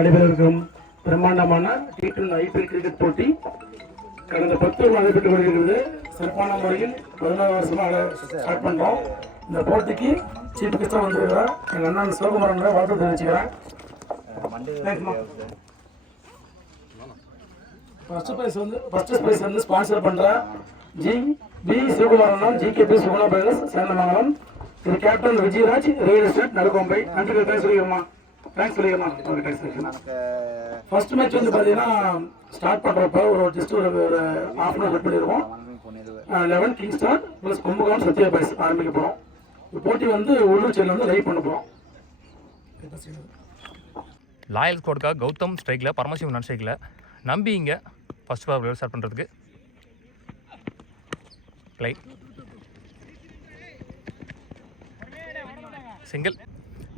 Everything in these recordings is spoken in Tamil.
நடைபெறவிருக்கும் பிரம்மாண்டமான T20 IPL கிரிக்கெட் போட்டி கடந்த 10 நடைபெற்று வருகிறது. சிறப்பான முறையில் 11 வருஷமாக ஸ்டார்ட் பண்றோம். இந்த போட்டிக்கு சீஃப் கெஸ்டா வந்திருக்கிறார் எங்க அண்ணன் சிவகுமாரன் வாழ்த்து தெரிவிச்சுக்கிறேன். ஃபர்ஸ்ட் பிரைஸ் வந்து ஸ்பான்சர் பண்ற P Sivakumaran GKP Suguna brothers Sendamangalam. இது captain Vijayaraj real estate Nadukombai. நன்றி சொல்லிக்கிறோமா. தேங்க்ஸ் சொல்லிக்கிறோம். ஃபர்ஸ்ட் மேட்ச் வந்து பார்த்தீங்கன்னா ஸ்டார்ட் பண்ணுறப்ப ஜஸ்ட் ஒரு ஹாஃப் அன் அவர் வெயிட் பண்ணிடுவோம். 11 king star plus Kumbakonam Sathya boys ஆரம்பிக்க போகிறோம். இந்த போட்டி வந்து உள்ளூர் சேனல் வந்து லைவ் பண்ண போகிறோம். லாயல் ஸ்குவாடுக்காக கௌதம் ஸ்ட்ரைக்கில், பரமசிவம் நான் ஸ்ட்ரைக்கில், நம்பி இங்கே ஃபர்ஸ்ட் ஓவர் ஸ்டார்ட் பண்ணுறதுக்கு ப்ளை சிங்கிள்.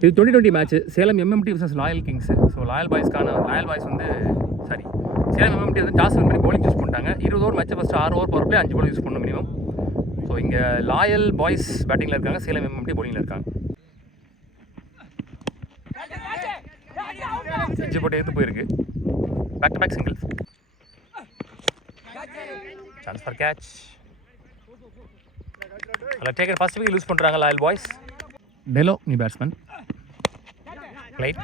இது 2020 match Salem MMT vs loyal Kings. So loyal boys வந்து சேலம் MMT வந்து டாஸ் வின் பண்ணி bowling சூஸ் பண்ணிட்டாங்க. 20 over match first 6 over power play 5 பால் யூஸ் பண்ணணும் மினிமம். ஸோ இங்கே லாயல் பாய்ஸ் பேட்டிங்கில் இருக்காங்க, சேலம் MMT bowlingல இருக்காங்க. செஞ்சு போட்டு எடுத்து போயிருக்கு. Back to back single. Chance for catch. அதில் டேக்கர் ஃபர்ஸ்ட் விக்கெட் லூஸ் பண்ணுறாங்க லாயல் பாய்ஸ். டெலோ நீ பேட்ஸ்மேன். ரைட்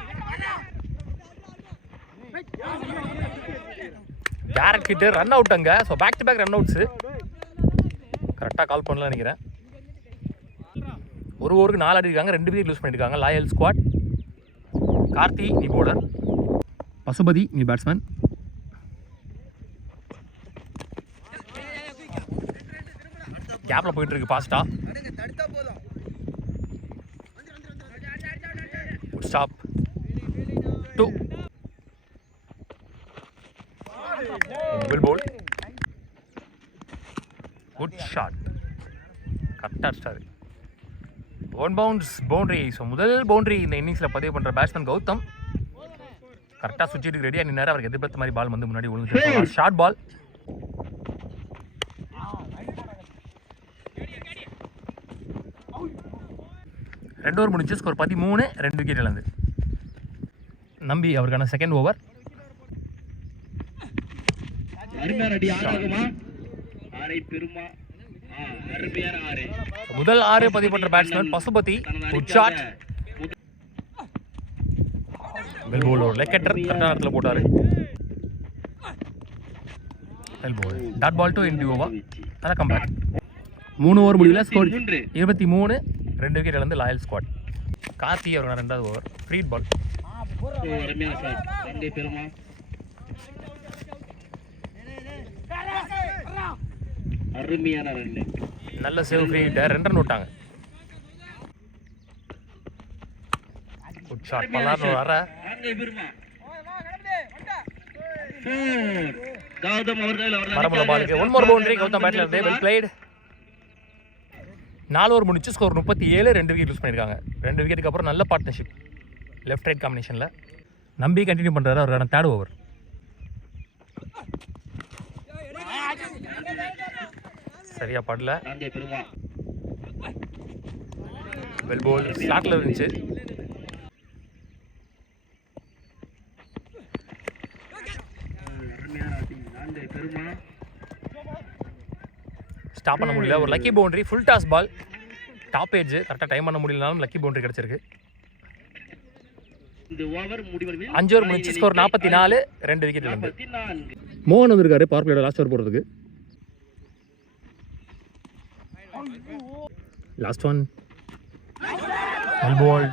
கேரட் கிட்ட ரன் அவுட் அங்கே. So back to back run outs கரெக்டாக கால் பண்ணலாம் நினைக்கிறேன். ஒரு ஓவருக்கு 4 அடிக்காங்க, 2 விக்கெட் லூஸ் பண்ணியிருக்காங்க லாயல் ஸ்குவாட். கார்த்தி நீ போலர், பசுபதி நீ பேட்ஸ்மேன். கேப்பில் போயிட்டு இருக்கு ஃபாஸ்டா. Stop 2 ball. குட் ஷாட், கரெக்டாக ஸ்டார். 1 bounce boundary. ஸோ முதல் பவுண்டரி இந்த இன்னிங்ஸில் பதிவு பண்ணுற பேட்ஸ்மேன் கௌதம். கரெக்டாக சுவிட்சுக்கு ரெடியாக நின்னார். அவருக்கு எதிர்பார்த்த மாதிரி பால் வந்து முன்னாடி விழுந்து ஷார்ட் பால். ரெண்டு ஓவர் முடிஞ்சு ஸ்கோர் 13, 2 விக்கெட் இழந்து. நம்பி அவருக்கான செகண்ட் ஓவர். முதல் 6 பதிவு பண்ற batsman Pasupathi. Good shot. Well ball ஒரு லெக் கட்டர் கரெக்டான இடத்துல போட்டாரு. Well ball dot ball to end over. அதான் கம்பேக். 3 ஓவர் முடியல ஸ்கோர் 23, 2 விக்கெட் இழந்து லாயல் ஸ்குவாட். கார்த்தி அவருக்கான 2வது ஓவர். Free ball. அருமையான ரன். நல்ல சேவ். Free hit. 2 ரன் விட்டாங்க. Good shot. பலார் வர கௌதம் அவர்கள் வரமுள்ள பாலுக்கு 1 மோர் பவுண்டரி. கௌதம் பேட்ல இருந்து வெல் பிளேட். 4 ஓவர் முடிச்சு ஸ்கோர் 37, 2 விக்கெட் யூஸ் பண்ணியிருக்காங்க. 2 விக்கெட்டுக்கு அப்புறம் நல்ல பார்ட்னர்ஷிப் லெஃப்ட் ரைட் காம்பினேஷனில். நம்பி கண்டினியூ பண்ணுறாரு அவருக்கான 3rd ஓவர். சரியா படல. வெல் போல் ஸ்லாட்ல இருந்துச்சு. ஸ்டாப் பண்ண முடியல. ஒரு lucky boundary. Full toss ball. Top edge கரெக்டாக டைம் பண்ண முடியலனாலும் லக்கி பவுண்டரி கிடச்சிருக்கு. 5 ஓவர் முடிச்சு ஸ்கோர் 44, 2 விக்கெட் இழந்து. மோகன் வந்திருக்காரு பவர் பிளேயோட லாஸ்ட் ஓவர் போடுறதுக்கு. Last one. Well ball.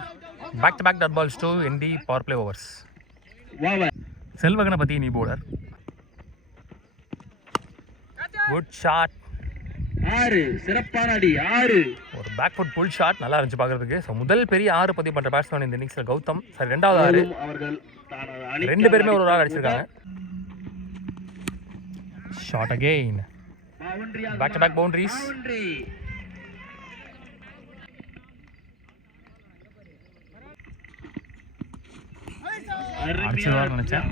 Back to back dot balls to end the power play overs. செல்வகனை பற்றி நீ போலர். Good shot. 6 சிறப்பான அடி. 6 ஒரு பேக் ஃபுட் புல் ஷாட் நல்லா இருந்துச்சு பார்க்கறதுக்கு. ஸோ முதல் பெரிய 6 பதிவு பண்ணுற பேட்ஸ்மேன் இந்த இன்னிங்ஸில் கௌதம். சரி 2வது 6 அவர்கள் 2 பேருமே ஒரு ஆள் அடிச்சிருக்காங்க. Shot again. Back to back boundaries. அடிச்சிருவார் நினைச்சேன்.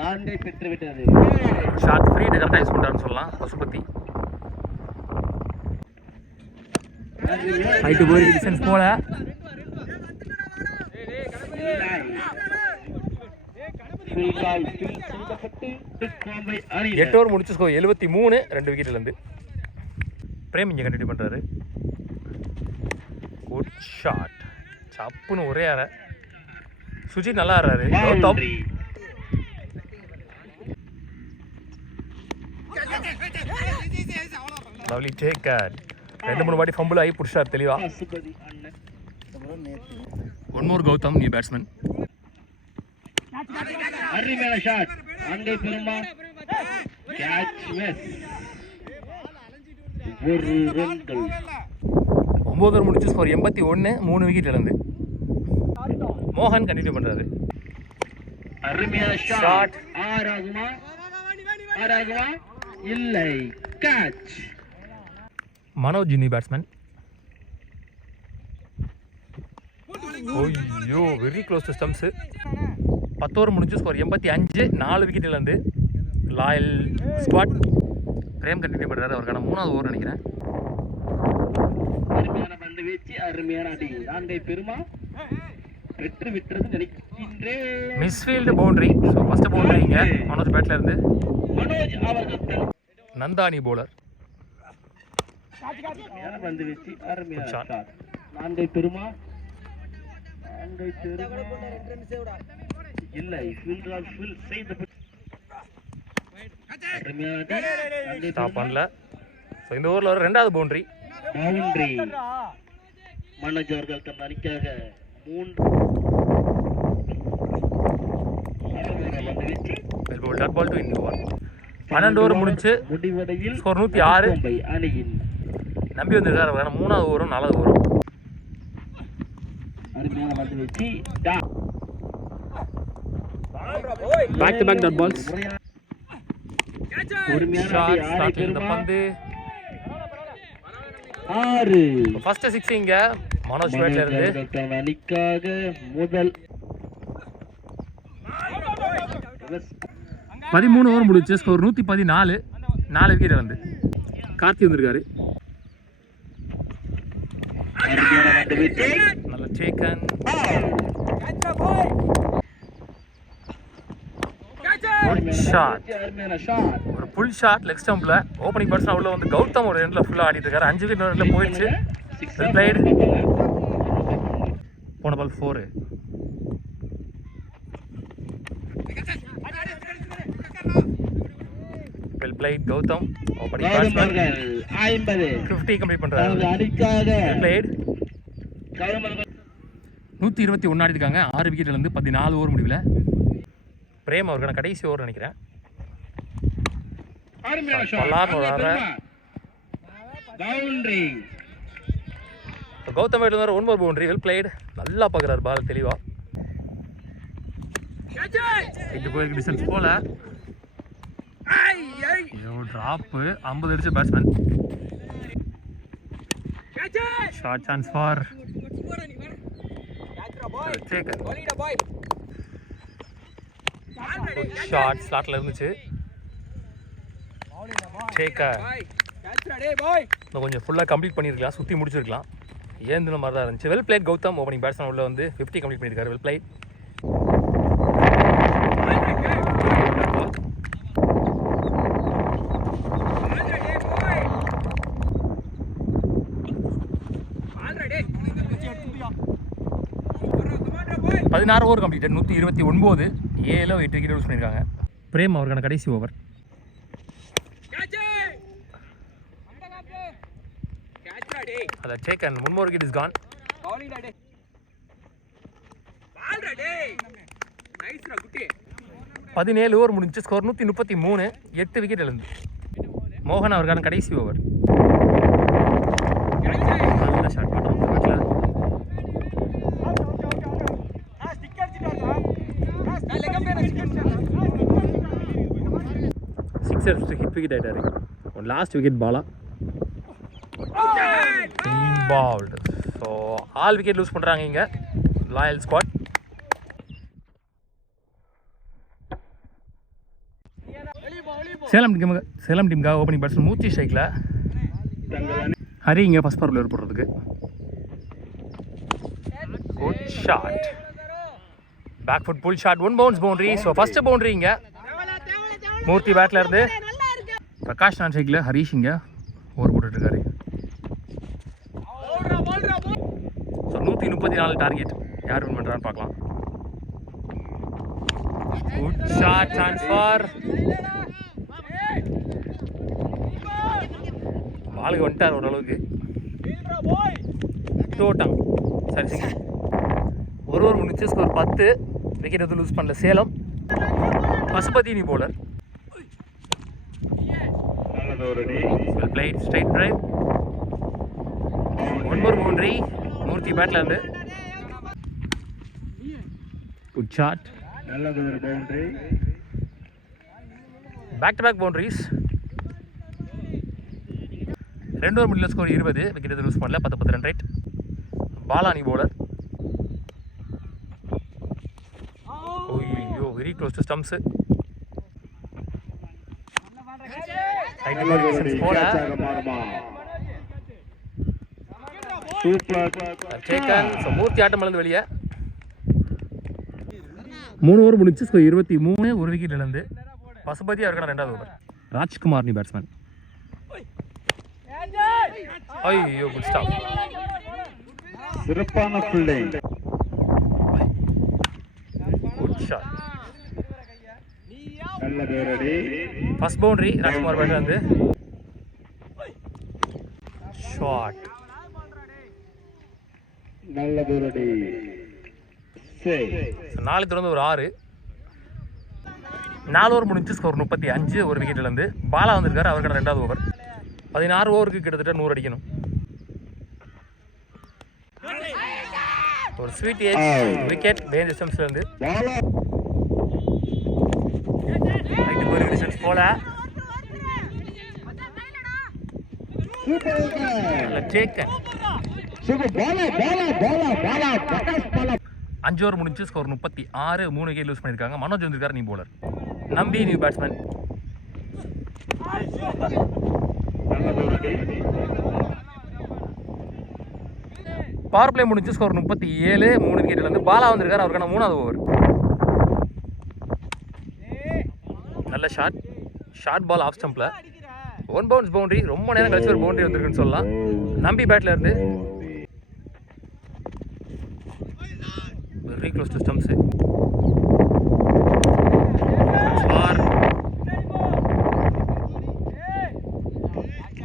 4 பெற்றுவிட்டது. ஷாட் ஃப்ரீ கரெக்டாக யூஸ் பண்ணுறாருன்னு சொல்லலாம் பசுபதி. ஹைட்டு போய் டிஸ்டன்ஸ் போல பில்கால் பில் செய்யப்பட்டு கோம்பை அணி 8 ஓவர் முடிச்சு ஸ்கோர் 73, 2 விக்கெட்லேருந்து. பிரேம் இங்கே கண்டினியூ பண்ணுறாரு. குட் ஷாட், சப்புன்னு ஒரே அரை. சுஜித் நல்லா ஆடுறாரு. Gautham lovely taker. 2-3 வாட்டி ஃபம்பிள் ஆகி பிடிச்சார் தெளிவா. பசுபதி அண்ணன் one more Gautham, new batsman. அருமையான ஷாட். அங்கே பெருமா கேட்ச் மிஸ். ஒரு ரன்கள். 9 ஓவர் முடிச்சு ஸ்கோர் 81, 3 விக்கெட் இழந்து. மோகன் கண்டினியூ பண்ணுறாரு. அருமையான ஷாட். ஆறாகுமா இல்லை, கேட்ச். Manoj new batsman. ஓய்யோ, very close to stumps. 10 over முடிஞ்சு ஸ்கோர் 85, 4 விக்கெட் இழந்து. Loyal squad. பிரேம் கண்டினியூ பண்ணுறாரு. அவருக்கான 3வது ஓவர் நினைக்கிறேன். அருமையான பந்து வீச்சு, அருமையான அடி. நான்கை பெருமா பெற்று விட்டுறது நினைக்கின்றேன். Misfield boundary. So first boundary இங்கே மனோஜ் பேட்டில் இருந்து. மனோஜ் அவர்கள் நந்தானி போலர். அருமையான பந்து வீச்சு, அருமையான Good shot. ஷாட். நான்கை பெருமா இல்லை, ஃபீல்டரால் ஃபீல் செய்த அருமையான அடி. ஸ்டாப் பண்ணல. ஸோ இந்த ஓவரில் வர 2வது பவுண்டரி. பவுண்டரி. மனோஜ் அவர்கள் தன் அணிக்காக 3 dot ball to in over. 12 over முடிச்சு முடிவடையில் ஸ்கோர் 106. கோம்பை அணியின் நம்பி வந்திருக்காரு. அவரான 3வது ஓவரும் 4வது ஓவரும். அருமையான பந்து வீச்சு. Back to back dot balls. பொறுமையான ஷாட். இந்த பந்து 6. ஃபர்ஸ்ட் 6 இங்க மனோஜ் பேட்ல இருந்து. தன் அணிக்காக முதல் 13 ஓவர் முடிச்சு ஸ்கோர் 114, 4 விக்கெட் இழந்து. கார்த்தி வந்திருக்காரு. அருமையான பந்து வீச்சு. நல்ல டேக்கன். ஷாட். அருமையான ஷாட். ஒரு புல் ஷாட் லெக் ஸ்டம்பில். ஓப்பனிங் பேட்ஸ்மேன் உள்ள வந்து கௌதம் ஒரு எண்டில் ஃபுல்லாக ஆடிட்டு இருக்காரு. 5 விக்கெட் ரெண்டில் போயிடுச்சு. Well played. போன ball 4. Well played Gautham. Opening batsman 50 50 complete பண்ணுறாரு. அணிக்காக வெல் பிளேட். கௌதம் அவர்கள் 121 ஆடிருக்காங்க. 6 விக்கெட் இருந்து 14 ஓவர் முடிவில். பிரேம் அவருக்கான கடைசி ஓவர் நினைக்கிறேன். அருமையான ஷாட். பல்லார்னு ஒரு ஆறு. பவுண்டரி. கௌதம் வேடு வர 1 more பவுண்டரி. Well plate. நல்லா பார்க்குறாரு பால் தெளிவா. இது போயிருக்கு டிஸ்டன்ஸ் போல. ட்ராப்பு 50 அடிச்ச batsman. Short chance for short ஸ்லாட்ல இருந்துச்சு. இன்னும் கொஞ்சம் ஃபுல்லாக கம்ப்ளீட் பண்ணியிருக்கலாம், சுற்றி முடிச்சிருக்கலாம். ஏந்தின மாதிரி தான் இருந்துச்சு. Well played Gautham. Opening batsman உள்ள வந்து 50 கம்ப்ளீட் பண்ணியிருக்காரு. Well played. பதினாறு ஓவர் கம்ப்ளீட்டட். 129, 7 8 விக்கெட் யூஸ் பண்ணியிருக்காங்க. பிரேம் அவருக்கான கடைசி ஓவர். அதை take and 1 more wicket is gone. 17 over முடிஞ்சு ஸ்கோர் 133, 8 விக்கெட் இழந்து. மோகன் அவருக்கான கடைசி ஓவர். நல்ல ஷாட் பண்ண பேட்டில். சிக்ஸர் ஹிட் விக்கெட் ஆயிட்டாரு. Last wicket Bala involved. So all wicket loose பண்ணுறாங்க இங்கே loyal squad. Salem டீமுக்காக opening batsman மூச்சி ஸ்ட்ரைக்கில் ஹரி இங்கே ஃபஸ்ட் பவர் பிளேயர் போடுறதுக்கு. Good shot. Back foot pull shot 1 bounce boundary. So first boundary இங்கே மூர்த்தி பேட்டில் இருந்து. பிரகாஷ் நான் சைக்கிள் ஹரீஷ் இங்கே ஓவர் போட்டுட்ருக்காரு. So 134 target. யார் வின் பண்ணுறான்னு பார்க்கலாம். குட் ஷாட், சான்ஸ் ஃபார் பாலுக்கு வந்துட்டார் ஓரளவுக்கு. டோட்டாங் சரி சரி. ஒரு முடிச்சு ஸ்கோர் 10. விக்கெட் எதுவும் லூஸ் பண்ணல Salem. Pasupathi bowler. Well played, straight drive. One more boundary. Murthy பேட்ல இருந்து. Good shot. நல்லது ஒரு boundary. Back to back boundaries. 2 over முடியல ஸ்கோர் 20. விக்கெட் எதுவும் லூஸ் பண்ணல. 10 ரன் ரேட். பாலானி போலர். ஓய்யோ very close to stumps. Murthy ஆட்டம் இழந்து வெளியே. 3 ஓவர் முடிச்சு 23. ஒரு விக்கெட் இழந்து. பசுபதி அவருக்கான 2வது ஓவர். ராஜ்குமார் நீ பேட்ஸ்மேன். ஐயோ குட் ஸ்டாப். சிறப்பான ஃபீல்டிங். Good shot. நல்ல பேரடி. ஃபர்ஸ்ட் பவுண்டரி ராஜ்குமார் பேட்ல இருந்து. ஷாட். நல்ல பேரடி. 4 தொடர்ந்து ஒரு 6. 4 ஓவர் முடிஞ்சு ஸ்கோர் 35. ஒரு விக்கெட் இழந்து. பாலா வந்திருக்காரு அவருக்கான 2வது ஓவர். 16 ஓவருக்கு கிட்டத்தட்ட 100 அடிக்கணும். ஒரு ஸ்வீட் ஏஜ் விக்கெட் பேஞ்ச் ஸ்டம்ப்ஸ்ல இருந்து. போல டேக்கன். 5 ஓவர் முடிஞ்சு ஸ்கோர் 36. 3 விக்கெட் லூஸ் பண்ணியிருக்காங்க. மனோஜ் வந்திருக்காரு நீ bowler. Nambi new batsman. Power play முடிஞ்சு ஸ்கோர் 37. 3 விக்கெட் இருந்து. பாலா வந்திருக்காரு அவருக்கான 3வது ஓவர். நல்ல ஷாட். ஷார்ட் பால் ஆஃப் ஸ்டம்பில் 1 பவுன்ஸ் பவுண்டரி. ரொம்ப நேரம் கழிச்சு ஒரு பவுண்டரி வந்திருக்குன்னு சொல்லலாம். நம்பி பேட்டில் இருந்து. Very close to stumps.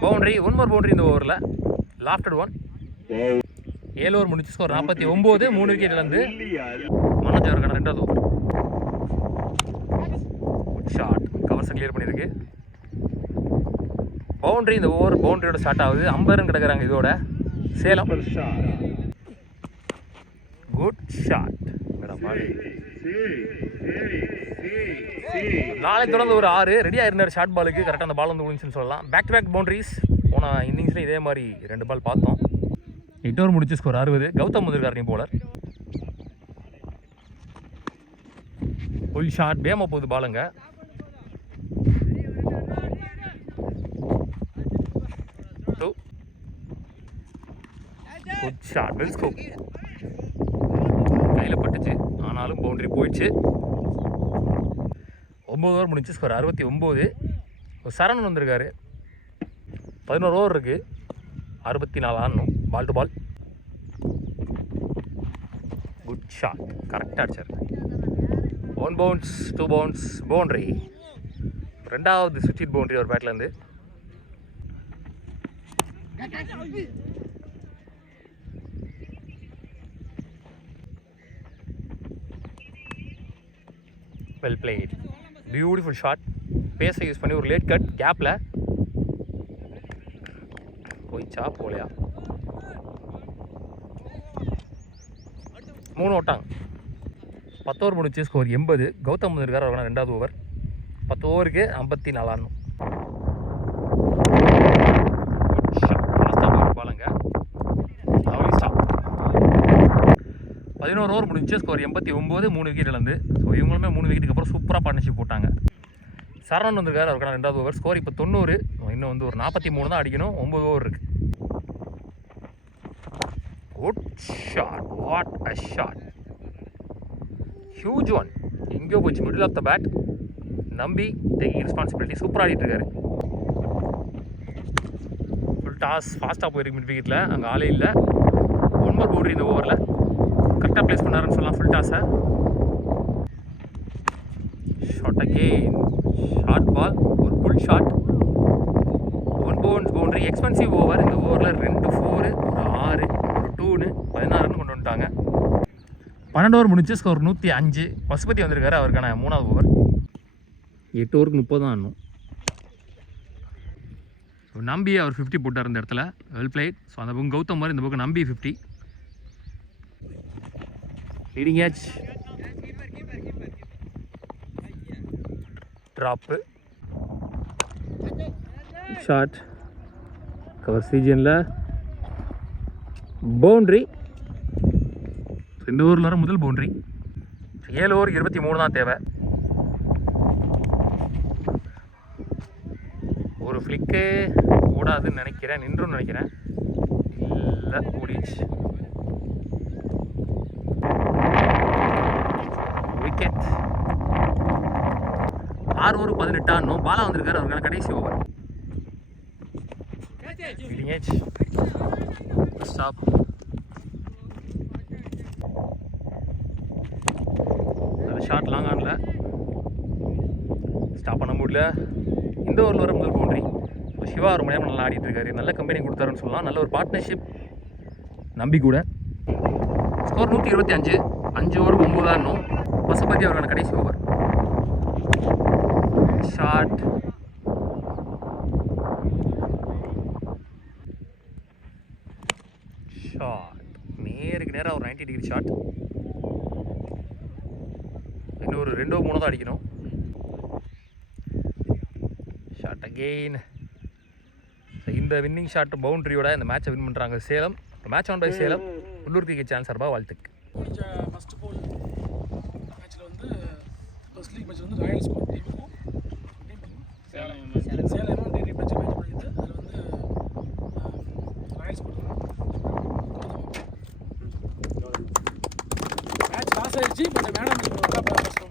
Boundary. 1 more boundary இந்த ஓவரில். லாஃப்டட் 1. 7 ஓவர் முடிச்சு ஸ்கோர் 49. 3 விக்கெட் இழந்து. மனோஜ் அவருக்கான 2வது ஓவர். ஷாட். கவர்ஸை கிளியர் பண்ணியிருக்கு. பவுண்டரி இந்த ஓவர் பவுண்டரியோட ஸ்டார்ட் ஆகுது. 50 ரன் கிடக்குறாங்க இதோட சேலம். Good shot. 4 தொடர்ந்து ஒரு 6. ரெடியாக இருந்தார் ஷார்ட் பாலுக்கு. கரெக்டாக அந்த பால் வந்து விழுந்துச்சுன்னு சொல்லலாம். Back to back boundaries. போன இன்னிங்ஸ்லேயும் இதே மாதிரி 2 பால் பார்த்தோம். 8 ஓவர் முடிச்சு ஸ்கோர் 60. கௌதம் வந்திருக்கார் நீ போலர். Full shot. பேமா போகுது பாலுங்க. Good shot. Well scoop. கையில் பட்டுச்சு ஆனாலும் பவுண்டரி போயிடுச்சு. 9 ஓவர் முடிச்சு ஸ்கோர் 69. சரணன் வந்திருக்காரு. 11 ஓவர் இருக்குது. 64 ஆடணும். Ball to ball. Good shot. கரெக்டாக அடிச்சார். 1 பவுன்ஸ் 2 பவுன்ஸ் பவுண்டரி. 2வது சுவிட்ச் பவுண்டரி ஒரு பேட்லேருந்து. Well played. Beautiful shot. பேஸை யூஸ் பண்ணி ஒரு லேட் கட் கேப்பில் போயிச்சா போலையா. 3 ஓட்டாங்க. 10 ஓவர் முடிச்சு ஸ்கோர் 80. கௌதம் இருக்கார் அவருக்கான 2வது ஓவர். 10 ஓவருக்கு 54 ஆடணும். பாலங்க. 11 ஓவர் முடிஞ்சு ஸ்கோர் 89. 3 விக்கெட் இழந்து. ஸோ இவங்களுமே 3 விக்கெட்டுக்கு அப்புறம் சூப்பராக பார்ட்னர்ஷிப் போட்டாங்க. சரணன் வந்திருக்காரு அவருக்கான 2வது ஓவர். ஸ்கோர் இப்போ 90. இன்னும் வந்து ஒரு 43 தான் அடிக்கணும். 9 ஓவர் இருக்குது. Good shot. What a shot. Huge one. எங்கேயோ போச்சு middle off the bat. Nambi taking responsibility. சூப்பராக ஆடிட்டு இருக்காரு. ஃபுல் டாஸ் ஃபாஸ்ட்டாக போயிருக்கு மிட் விக்கெட்டில். அங்கே ஆளே இல்லை. 1 more பவுண்டரி இந்த ஓவரில். கரெக்டாக ப்ளேஸ் பண்ணாருன்னு சொல்லலாம் ஃபுல் டாஸை. Shot again. Short ball. ஒரு pull shot. 1 boundary. Expensive over. இந்த ஓவரில் 2 4 ஒரு 6 ஒரு 2 16 கொண்டு வந்துட்டாங்க. 12 ஓவர் முடிஞ்சு ஸ்கோர் 105. பசுபதி வந்திருக்காரு. அவருக்கான 3வது ஓவர். 8 ஓவருக்கு 30 தான் ஆடணும். நம்பி அவர் 50 போட்டார் இந்த இடத்துல. Well plate. ஸோ அந்த பக்கம் கௌதம் மாதிரி இந்த பக்கம் Nambi 50. Leading edge drop. Shot cover சீஜனில் பவுண்ட்ரி. 2 ஓவரில் வர முதல் பவுண்ட்ரி. 7 ஓவர் 23 தான் தேவை. ஒரு ஃப்ளிக்கு ஓடாதுன்னு நினைக்கிறேன். நின்றுன்னு நினைக்கிறேன். இல்லை ஓடிச்சு. விக்கெட். 6 ஓவர் 18 ஆடணும். பாலா வந்திருக்காரு. அவருக்கான கடைசி ஓவர். ஸ்டாப். ஷார்ட் லாங் ஆன்ல ஸ்டாப் பண்ண முடியல. இந்த ஓவரில் வர முதல் பவுண்டரி. சிவா ஒரு மணியாக நல்லா ஆடிட்டு இருக்காரு. நல்ல கம்பெனி கொடுத்தாருன்னு சொல்லலாம். நல்ல ஒரு பார்ட்னர்ஷிப் நம்பி கூட. ஸ்கோர் 125. 5 ஓவர் 9 ஆடணும். பசுபதி அவருக்கான கடைசி ஓவர். ஷாட். ஷாட் நேருக்கு நேராக ஒரு 90 டிகிரி ஷாட். இன்னொரு 2 3 தான் அடிக்கணும். Shot again. இந்த வின்னிங் ஷாட் பவுண்டரியோட இந்த மேட்சை வின் பண்ணுறாங்க Salem. Match won by Salem. உள்ளூர் கிரிக்கெட் சேனல் சார்பாக வாழ்த்துக்கு. ஃபர்ஸ்ட் போல் மேட்ச்சில் வந்து ஃபர்ஸ்ட் லீக் மேட்ச் வந்து ராயல் ஸ்கோர் டீமுக்கும் சேலம் எம்எம்டி மேட்ச் பண்ணிட்டு அதில் வந்து ராயல் ஸ்கோர் மேட்ச் லாஸ் ஆயிடுச்சு. பட் மேடம் நல்லா ஃபர்ஸ்ட்